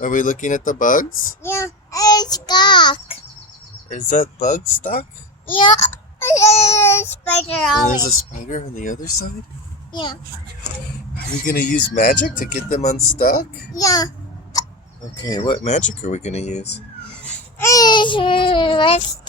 Are we looking at the bugs? Yeah, it's stuck. Is that bug stuck? Yeah, there's a spider And on there's a it. spider on the other side? Yeah. Are we gonna use magic to get them unstuck? Yeah. Okay, what magic are we gonna use? Let's